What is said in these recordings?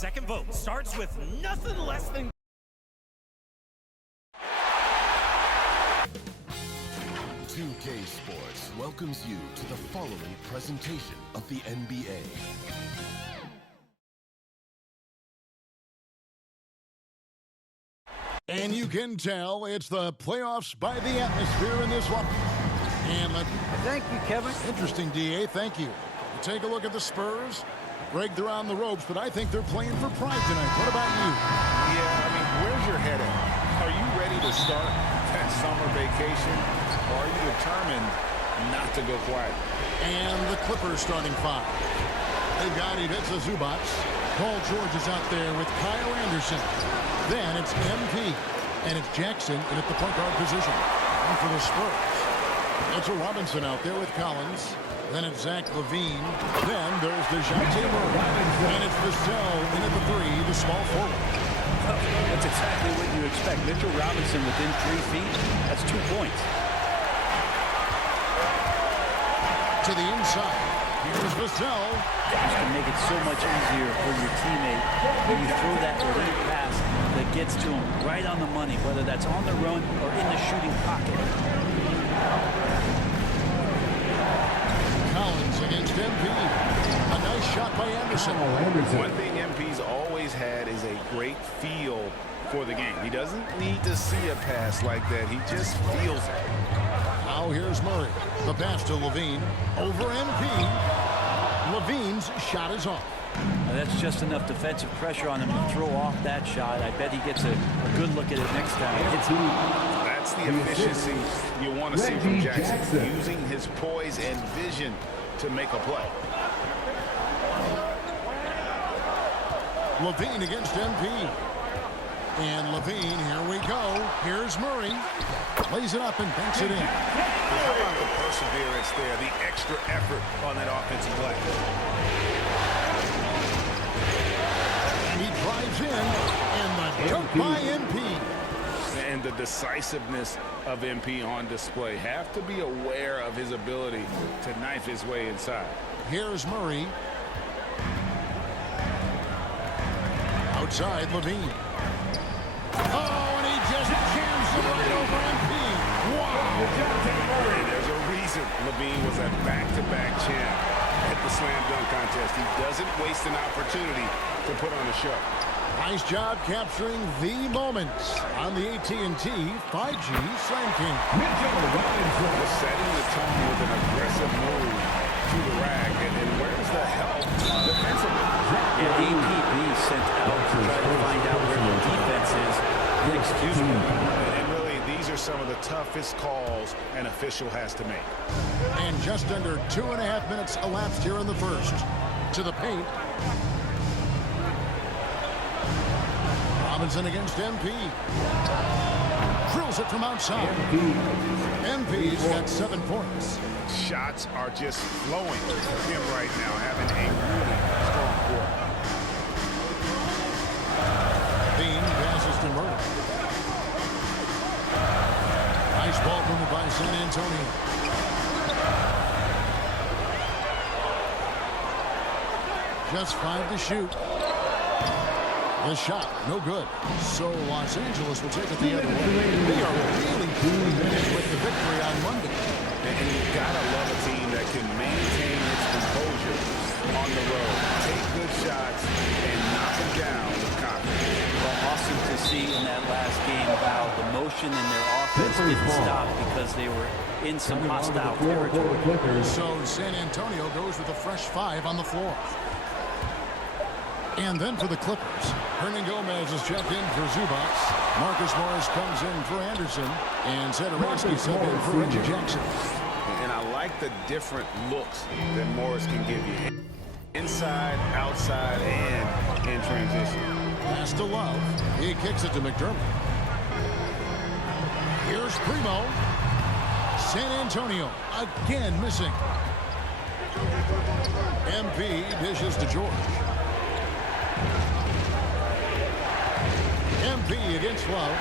second vote starts with nothing less than... K Sports welcomes you to the following presentation of the NBA. And you can tell it's the playoffs by the atmosphere in this one. And thank you, Kevin. Interesting, DA. Thank you. Take a look at the Spurs. Greg, they're on the ropes, but I think they're playing for pride tonight. What about you? Yeah, I mean, where's your head at? Are you ready to start that summer vacation? Or are you determined not to go quiet? And the Clippers starting five. They've got Ivica Zubac. Paul George is out there with Kyle Anderson. Then it's MP. And it's Jackson in at the point guard position. And for the Spurs, it's a Robinson out there with Collins. Then it's Zach LaVine. Then there's DeJounte Murray. And it's Vassell in at the three, the small forward. That's exactly what you expect. Mitchell Robinson within 3 feet. That's 2 points. To the inside. Here's Vassell. Just to make it so much easier for your teammate when you throw that lead pass that gets to him right on the money, whether that's on the run or in the shooting pocket. Collins against MP. A nice shot by Anderson. One thing MP's always had is a great feel for the game. He doesn't need to see a pass like that. He just feels it. Now here's Murray. The pass to LaVine. Over MP. LaVine's shot is off. Now that's just enough defensive pressure on him to throw off that shot. I bet he gets a good look at it next time. That's the efficiency you want to see from Jackson. Using his poise and vision to make a play. LaVine against MP. And LaVine, here we go. Here's Murray. Lays it up and banks it in. How about the perseverance there, the extra effort on that offensive play? He drives in, and the dunk by MP. And the decisiveness of MP on display. Have to be aware of his ability to knife his way inside. Here's Murray. Outside, LaVine. Oh, and he just jams it right over MP. Wow. And there's a reason LaVine was a back-to-back champ at the slam dunk contest. He doesn't waste an opportunity to put on a show. Nice job capturing the moments on the AT&T 5G Slam King. Setting the tone with an aggressive move to the rack. And where's the help defensively? Yeah, APB sent out to try to find out where the defense is. Excuse me. And really, these are some of the toughest calls an official has to make. And just under 2.5 minutes elapsed here in the first. To the paint. Robinson against MP. Drills it from outside. MP's got 7 points. Shots are just flowing for him right now, having a really strong quarter. Bean passes to Murray. Nice ball movement by San Antonio. Just 5 to shoot. The shot, no good. So Los Angeles will take it the other way. They are really doing it with the victory on Monday. And you've got to love a team that can maintain its composure on the road. Take good shots and knock them down with confidence. Well, awesome to see in that last game how the motion in their offense didn't stop because they were in some hostile territory. So San Antonio goes with a fresh 5 on the floor. And then for the Clippers, Hernan Gomez is checked in for Zubac. Marcus Morris comes in for Anderson. And Satoransky sent in for Reggie Jackson. And I like the different looks that Morris can give you. Inside, outside, and in transition. Pass to Love. He kicks it to McDermott. Here's Primo. San Antonio again missing. MP dishes to George. MP against Love.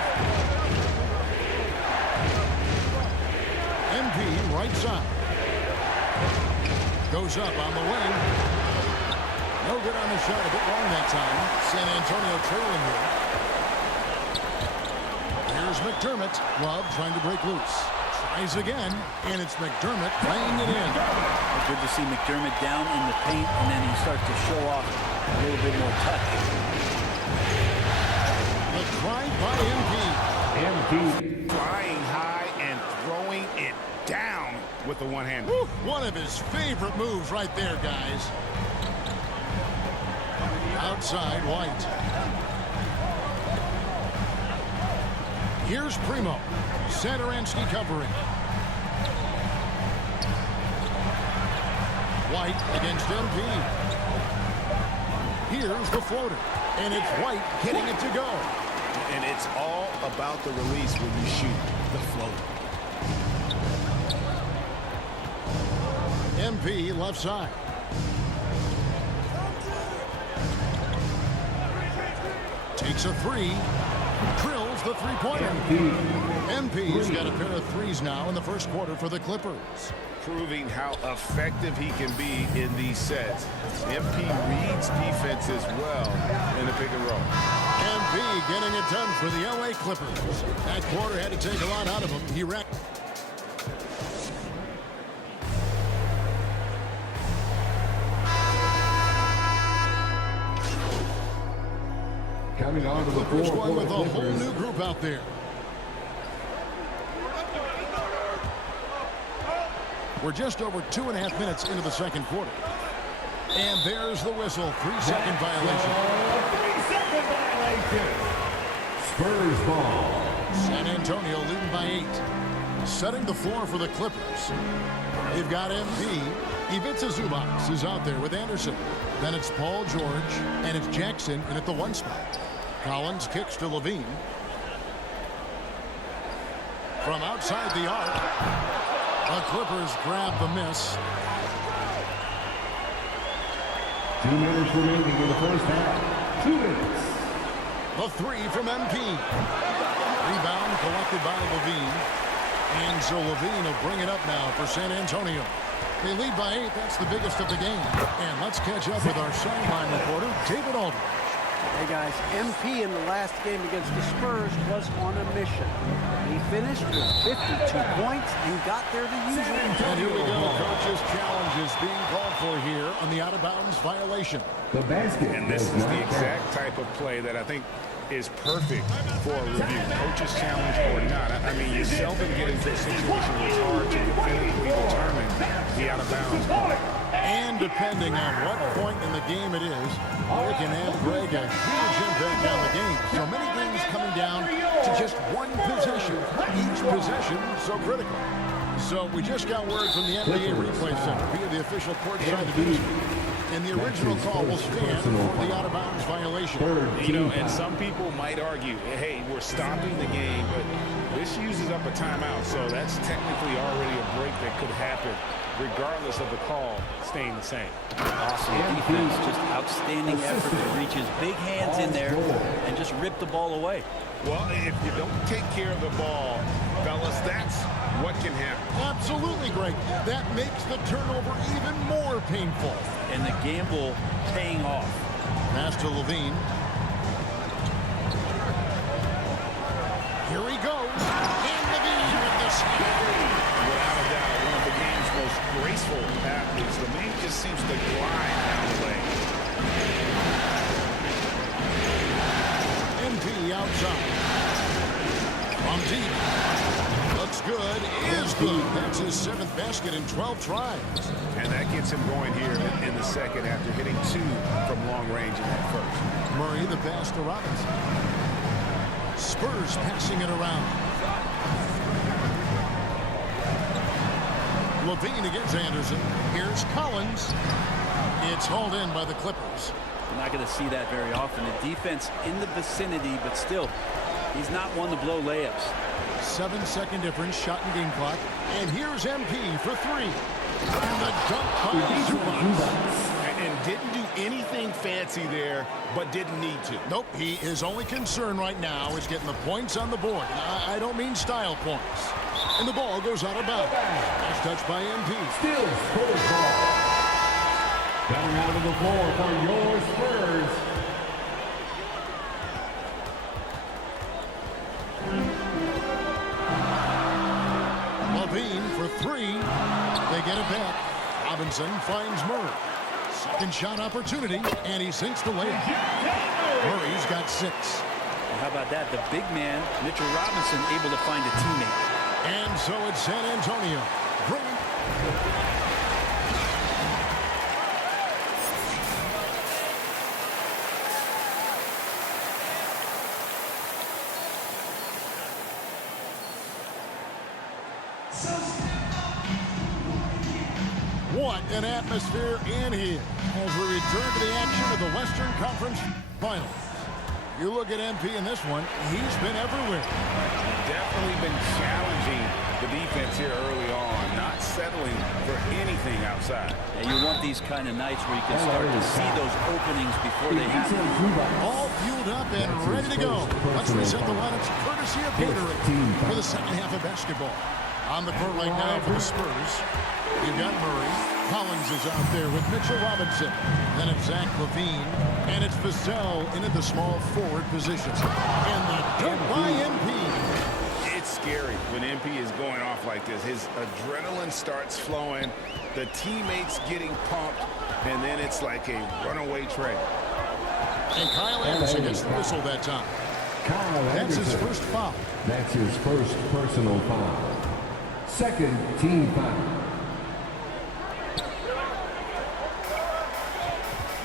MP right side. Goes up on the wing. No good on the shot. A bit long that time. San Antonio trailing here. Here's McDermott. Love trying to break loose. Tries again, and it's McDermott laying it in. Good to see McDermott down in the paint, and then he starts to show off a little bit more touch. The try by MP. Flying high and throwing it down with the one-hand. One of his favorite moves right there, guys. Outside, White. Here's Primo. Satoransky covering. White against MP. Here's the floater. And it's White getting it to go. And it's all about the release when you shoot the floater. MP left side. Takes a three. Drills the three-pointer. MP's got a pair of threes now in the first quarter for the Clippers. Proving how effective he can be in these sets. MP reads defense as well in the pick and roll. MP getting it done for the LA Clippers. That quarter had to take a lot out of him. He wrecked. Coming on to the Clippers floor one with a for the whole Clippers. new group out there. We're just over 2.5 minutes into the second quarter. And there's the whistle. 3-second violation. 3-second violation. Spurs ball. San Antonio leading by 8. Setting the floor for the Clippers. They've got MP. Ivica Zubac is out there with Anderson. Then it's Paul George, and it's Jackson in at the 1 spot. Collins kicks to Levine. From outside the arc, the Clippers grab the miss. 2 minutes remaining in the first half. 2 minutes. The three from MP. Rebound collected by Levine. And so Levine will bring it up now for San Antonio. They lead by 8. That's the biggest of the game. And let's catch up with our sideline reporter, David Aldridge. Hey guys, MP in the last game against the Spurs was on a mission. He finished with 52 points and got there the usual. And here we go. Coach's challenge is being called for here on the out-of-bounds violation. The basket. And this is the exact type of play that I think is perfect for a review. Coach's challenge or not. I mean, you seldom get into a situation where it's hard to definitively determine the out-of-bounds ball. And depending on what point in the game it is, it can have Greg a huge impact on the game. So many things coming down to just one possession. Each possession so critical. So we just got word from the NBA Replay Center via the official courtside announcement. And the original call will stand for the out-of-bounds violation. You know, and some people might argue, hey, we're stopping the game, but this uses up a timeout, so that's technically already a break that could happen, regardless of the call staying the same. Awesome defense, just outstanding effort to reach his big hands in there and just rip the ball away. Well, if you don't take care of the ball, fellas, that's what can happen. Absolutely, Greg. That makes the turnover even more painful. And the gamble paying off. Pass to Levine. Here he goes. And Levine with the slam. Without a doubt, one of the game's most graceful athletes. Levine just seems to glide down the lane. MP outside. From deep. Looks good. Is good. That's his 7th basket in 12 tries. And that gets him going here in the second after hitting 2 from long range in that first. Murray the pass to Robinson. Spurs passing it around. Levine against Anderson. Here's Collins. It's hauled in by the Clippers. You're not going to see that very often. The defense in the vicinity, but still, he's not one to blow layups. 7-second difference, shot and game clock. And here's MP for 3. And the dunk by Zubac. And didn't do anything fancy there, but didn't need to. Nope, his only concern right now is getting the points on the board. I don't mean style points. And the ball goes out of bounds. Nice touch by MP. Still Spurs ball. Coming out of the floor for your Spurs, Levine for three. They get it back. Robinson finds Murray. Second shot opportunity, and he sinks the layup. Murray's got 6. And how about that? The big man, Mitchell Robinson, able to find a teammate. And so it's San Antonio. What an atmosphere in here as we return to the action of the Western Conference Finals. You look at MP in this one, he's been everywhere. Definitely been challenging the defense here early on, not settling for anything outside. And you want these kind of nights where you can start to see those openings before they happen. All fueled up and ready to go. Let's reset the lineups courtesy of Gatorade for the second half of basketball. On the court right now for the Spurs, you've got Murray. Collins is out there with Mitchell Robinson. Then it's Zach LaVine. And it's Vassell into the small forward position. And the dunk by MP. It's scary when MP is going off like this. His adrenaline starts flowing. The teammates getting pumped. And then it's like a runaway train. And Kyle Anderson gets the whistle that time. That's his first foul. That's his first personal foul. Second team foul.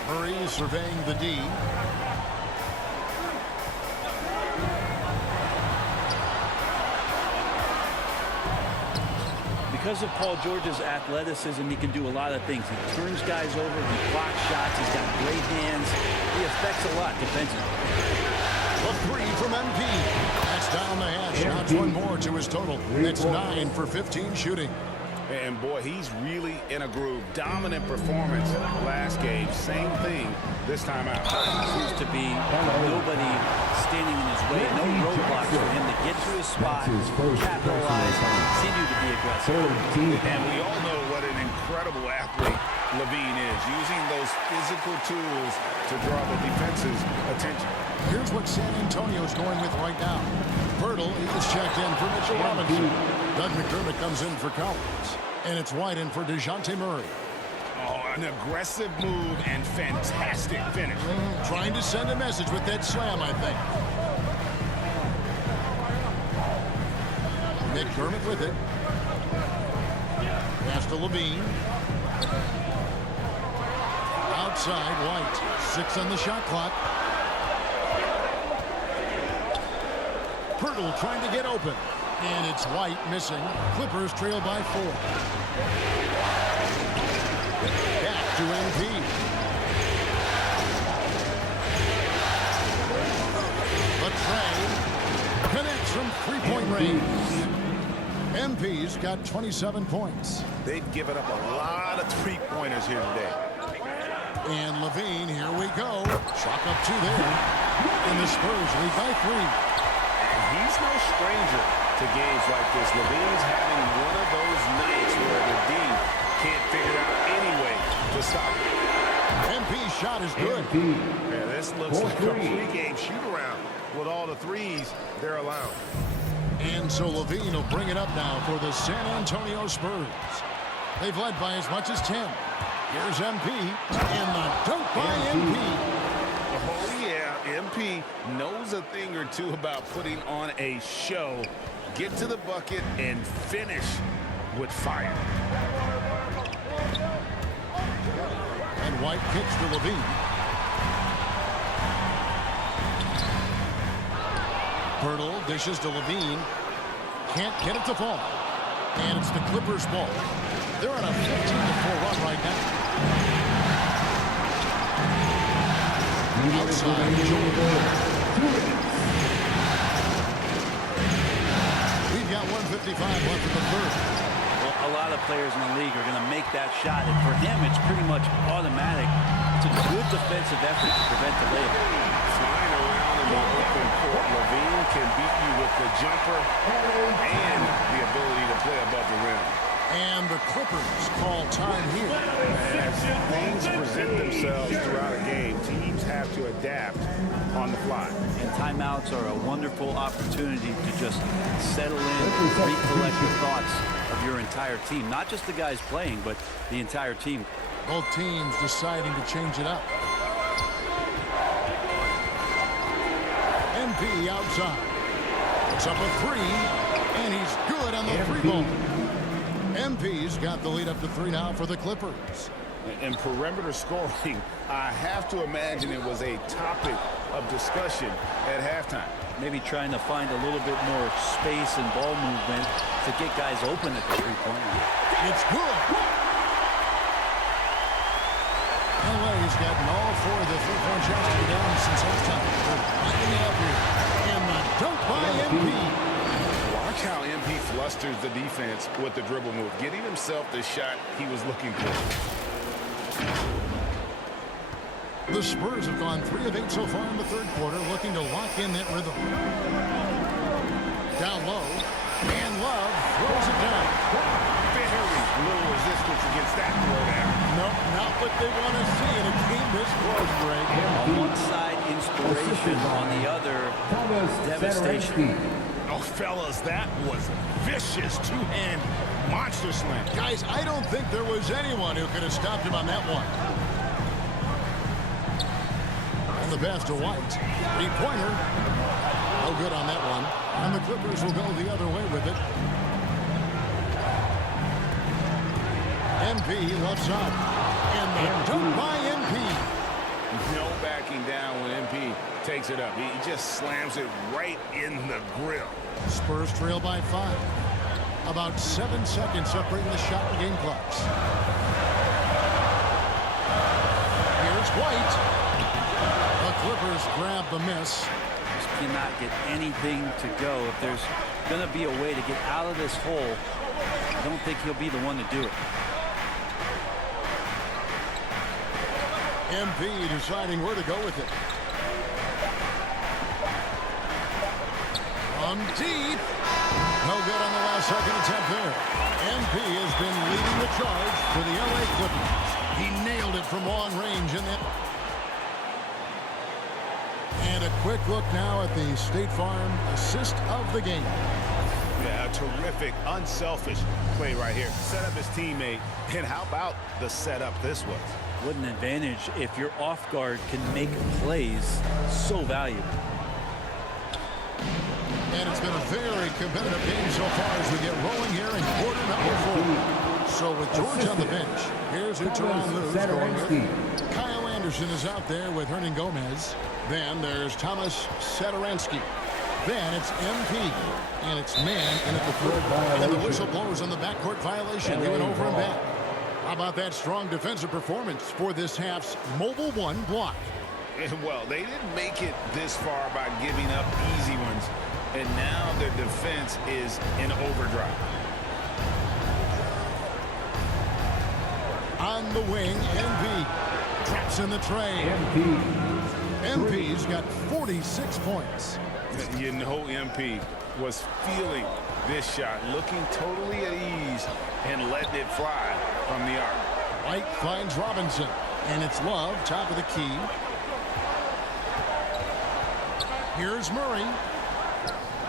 Murray surveying the D. Because of Paul George's athleticism, he can do a lot of things. He turns guys over, he blocks shots, he's got great hands. He affects a lot defensively. A three from MP. That's down the hatch. Shots one more to his total. That's 9 for 15 shooting. And boy, he's really in a groove. Dominant performance last game. Same thing this time out. Seems to be nobody standing in his way. No roadblocks for him to get to his spot, capitalize, and continue to be aggressive. And we all know what an incredible athlete LaVine is, using those physical tools to draw the defense's attention. Here's what San Antonio's going with right now. Pirtle is checked in for Mitchell Robinson. Doug McDermott comes in for Collins. And it's White in for DeJounte Murray. Oh, an aggressive move and fantastic finish. Trying to send a message with that slam, I think. McDermott with it. Pass to LaVine. Outside, White. 6 on the shot clock. Pirtle trying to get open. And it's White missing. Clippers trail by 4. Back to MP. Latrey connects from three-point range. MP's got 27 points. They've given up a lot of three-pointers here today. And LaVine, here we go. Chalk up 2 there. And the Spurs lead by 3. He's no stranger to games like this. LaVine's having one of those nights where the D can't figure out any way to stop it. MP's shot is good. Yeah, this looks like a pregame shoot-around with all the threes they're allowed. And so LaVine will bring it up now for the San Antonio Spurs. They've led by as much as 10. Here's MP, and the dunk by MP. Oh, yeah, MP knows a thing or two about putting on a show. Get to the bucket and finish with fire. And White kicks to LaVine. Pirtle dishes to LaVine. Can't get it to fall. And it's the Clippers' ball. They're on a 15-4 run right now. Outside, we've got 1:55 left in the third. Well, a lot of players in the league are going to make that shot, and for him, it's pretty much automatic. It's a good defensive effort to prevent the layup. Flying around in the open court, LaVine can beat you with the jumper and the ability to play above the rim. And the Clippers call time here. As things present themselves throughout a game, teams have to adapt on the fly. And timeouts are a wonderful opportunity to just settle in, recollect the thoughts of your entire team. Not just the guys playing, but the entire team. Both teams deciding to change it up. MP outside. It's up a three, and he's good on the three ball. MP's got the lead up to 3 now for the Clippers. And perimeter scoring, I have to imagine it was a topic of discussion at halftime. Maybe trying to find a little bit more space and ball movement to get guys open at the three-point line. It's good. LA's gotten all 4 of the three-point shots to go down since halftime. They're lining up here. And the dunk by MP. Watch how MP flusters the defense with the dribble move, getting himself the shot he was looking for. The Spurs have gone 3 of 8 so far in the third quarter, looking to lock in that rhythm. Down low, and Love throws it down. Very little resistance against that throwdown. Nope, not what they want to see in a game this close, Greg. On one side, inspiration. On the other, devastation. Oh, fellas, that was vicious two-hand monster slam. Guys, I don't think there was anyone who could have stopped him on that one. And the pass to White. Three-pointer. No good on that one. And the Clippers will go the other way with it. MP left side. And the dunk by MP. No backing down when MP takes it up. He just slams it right in the grill. Spurs trail by 5. About 7 seconds separating the shot and game clocks. Here's White. The Clippers grab the miss. Just cannot get anything to go. If there's going to be a way to get out of this hole, I don't think he'll be the one to do it. MP deciding where to go with it. From deep. No good on the last second attempt there. MP has been leading the charge for the LA Clippers. He nailed it from long range in that. And a quick look now at the State Farm assist of the game. Yeah, a terrific, unselfish play right here. Set up his teammate. And how about the setup this was? What an advantage if your off guard can make plays so valuable. And it's been a very competitive game so far as we get rolling here in quarter number 4. So with George on the bench, here's Uteron Luz going in. Kyle Anderson is out there with Hernan Gomez. Then there's Thomas Satoransky. Then it's MP. And it's man in at the third. And the whistle blows on the backcourt violation. He went over and back. How about that strong defensive performance for this half's Mobile 1 block? Well, they didn't make it this far by giving up easy ones. And now their defense is in overdrive. On the wing, MP. Traps in the tray. MP's got 46 points. You know MP was feeling this shot, looking totally at ease and letting it fly from the arc. White finds Robinson. And it's Love, top of the key. Here's Murray.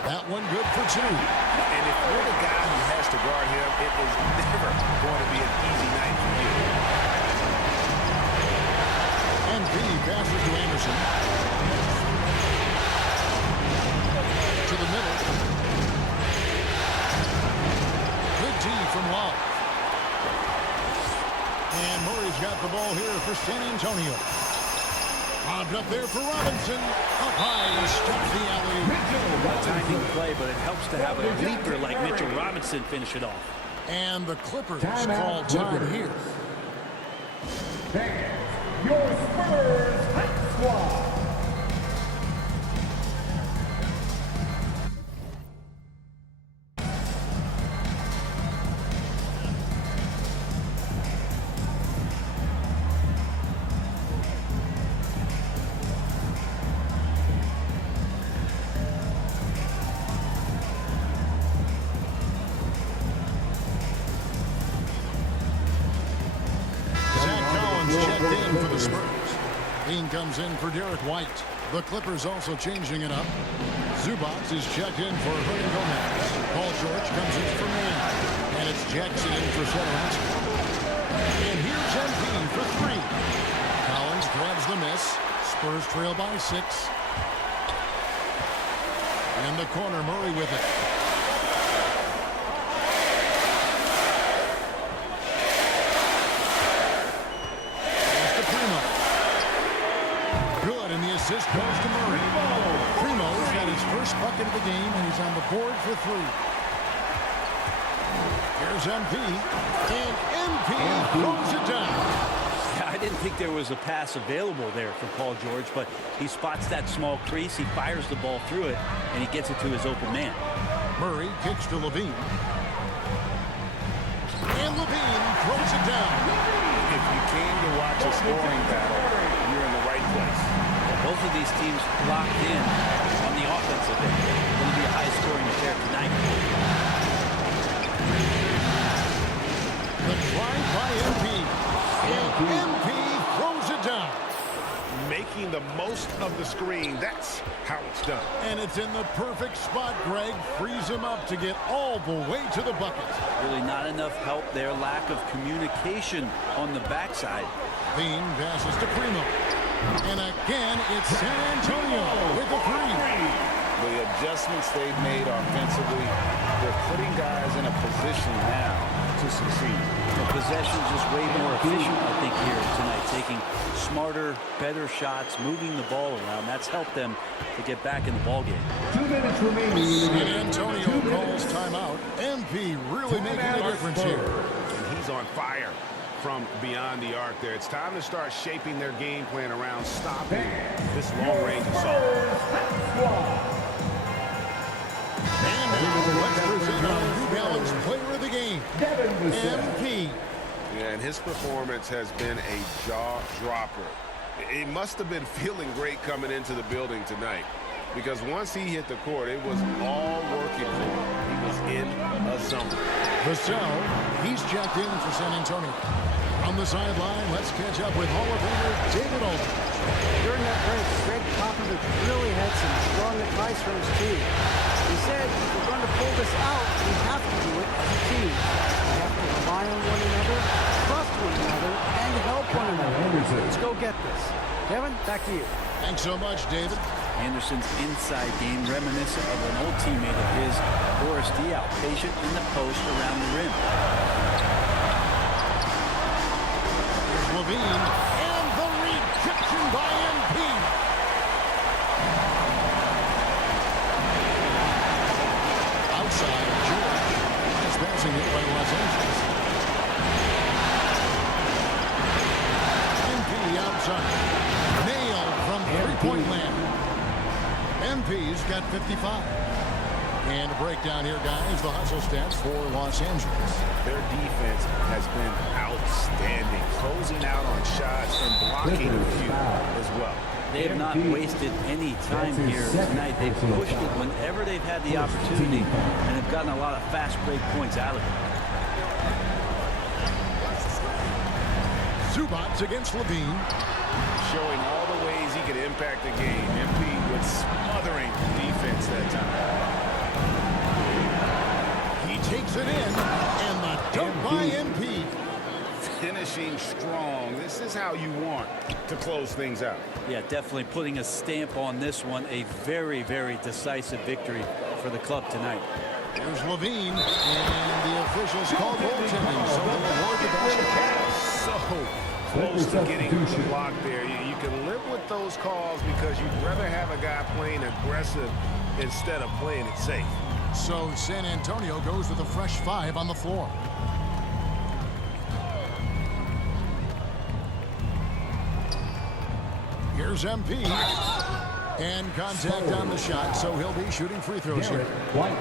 That one good for 2. And if you're the guy who has to guard him, it is never going to be an easy night for you. MP passes to Anderson. To the middle. Good D from Love. And Murray's got the ball here for San Antonio. Lobbed up there for Robinson. Up high and stops the alley. Timing play, but it helps to have a leaper like Mitchell Robinson finish it off. And the Clippers call time here. Your Spurs Hype Squad. Jackson comes in for Derek White. The Clippers also changing it up. Zubac is checked in for Hernan Gomez. Paul George comes in for Mann. And it's Jackson in for Satoransky. And here's MP for 3. Collins grabs the miss. Spurs trail by 6. In the corner, Murray with it. Good, and the assist goes to Murray. Primo's got his first bucket of the game, and he's on the board for 3. Here's MP, and MP throws it down. Yeah, I didn't think there was a pass available there for Paul George, but he spots that small crease, he fires the ball through it, and he gets it to his open man. Murray kicks to Levine. And Levine throws it down. If you came to watch a scoring battle, you're in the right place. Both of these teams locked in on the offensive end. It's going to be a high-scoring affair tonight. The drive by MP. And MP throws it down. Making the most of the screen, that's how it's done. And it's in the perfect spot. Greg frees him up to get all the way to the bucket. Really not enough help there. Lack of communication on the backside. Bean passes to Primo. And again, it's San Antonio with the 3. The adjustments they've made offensively, they're putting guys in a position now to succeed. The possession's just way more efficient, I think, here tonight. Taking smarter, better shots, moving the ball around. That's helped them to get back in the ballgame. 2 minutes remaining. San Antonio calls timeout. MP really making a difference here. And he's on fire from beyond the arc there. It's time to start shaping their game plan around stopping this long-range assault. And now let's present our New Balance player of the game, MP. Yeah, and his performance has been a jaw-dropper. He must have been feeling great coming into the building tonight, because once he hit the court, it was all working for him. He was in a zone. Vassell, he's checked in for San Antonio. On the sideline, let's catch up with Hall of Famer David Aldridge. During that break, Greg Popovich really had some strong advice for his team. He said, if we're going to pull this out, we have to do it as a team. We have to rely on one another, trust one another, and help one another. Let's go get this. Kevin, back to you. Thanks so much, David. Anderson's inside game reminiscent of an old teammate of his, Boris Diaw, patient in the post around the rim. Here's Levine, and the rejection by MP. Outside, George is passing it by Los Angeles. MP outside. Nailed from three-point land. MP's got 55. And a breakdown here, guys. The hustle stats for Los Angeles. Their defense has been outstanding, closing out on shots and blocking a few as well. They have not wasted any time here tonight. They've pushed it whenever they've had the opportunity and have gotten a lot of fast break points out of it. Zubac against Levine. Showing all the ways he could impact the game. MP with smothering defense that time. He takes it in, and the dunk by MP. Finishing strong. This is how you want to close things out. Yeah, definitely putting a stamp on this one. A very, very decisive victory for the club tonight. Here's Levine, and the officials call goaltending, so they'll award the basket. So close to getting the block there. You can live with those calls because you'd rather have a guy playing aggressive instead of playing it safe. So San Antonio goes with a fresh 5 on the floor. Here's MP. And contact on the shot, so he'll be shooting free throws here. White.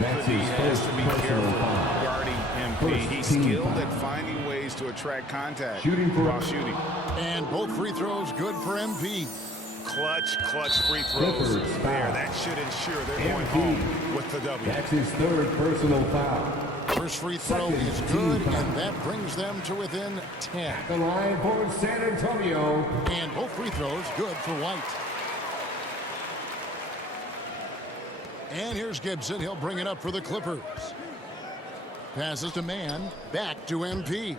That's He his has first to be personal careful foul. guarding MP. He's skilled at finding ways to attract contact Shooting for while shooting. And both free throws good for MP. Clutch free throws Clippers there. foul. That should ensure they're going MP. home with the W. That's his third personal foul. First free throw is good, and that brings them to within 10. The line for San Antonio. And both free throws good for White. And here's Gibson. He'll bring it up for the Clippers. Passes to Mann. Back to MP.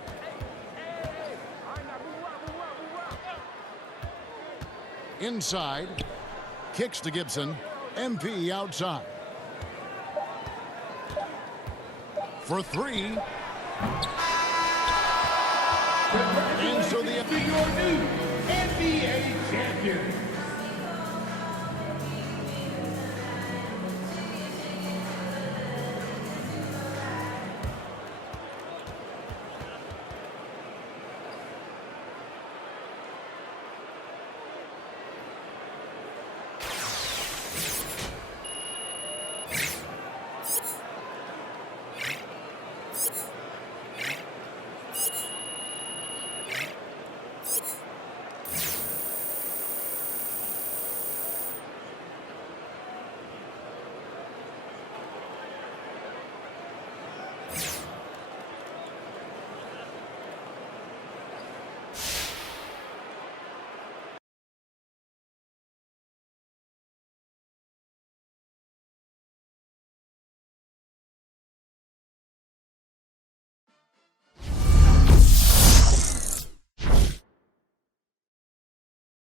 Inside. Kicks to Gibson. MP outside. For three. And so the your new NBA champion,